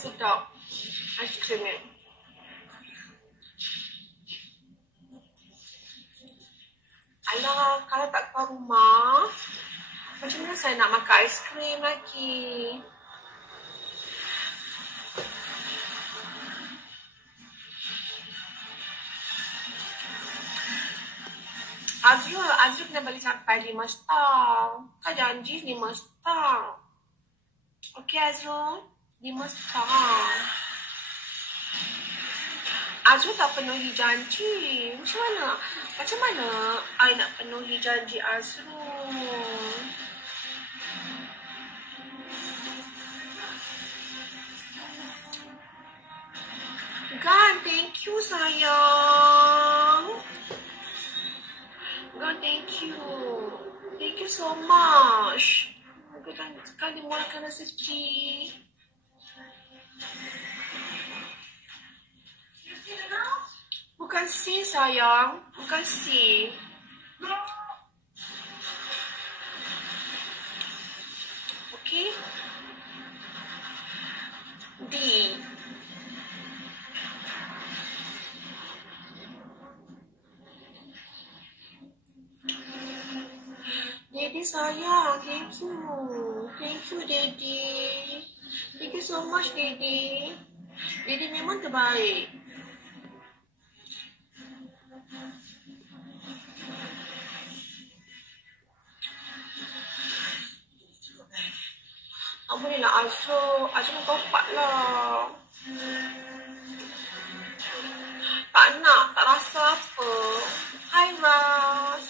sedap aiskrim ni. Alah, kalau tak keluar rumah, macam mana saya nak makan aiskrim lagi? Azrul kena balik sampai 5 star. Kan janji 5 star. Okey Azrul, 5 star. Azrul tak penuhi janji. Macam mana I nak penuhi janji Azrul? Gan, thank you sayang. God, thank you. Thank you so much. Kan dimulakan rezeki. Bukan C sayang. Bukan C. Okay. D. Daddy sayang, thank you. Thank you, Daddy. Thank you so much, Daddy. Daddy memang terbaik. Tak boleh lah Azrul. Azrul topak lah. Tak nak, tak rasa apa. Hai Ras.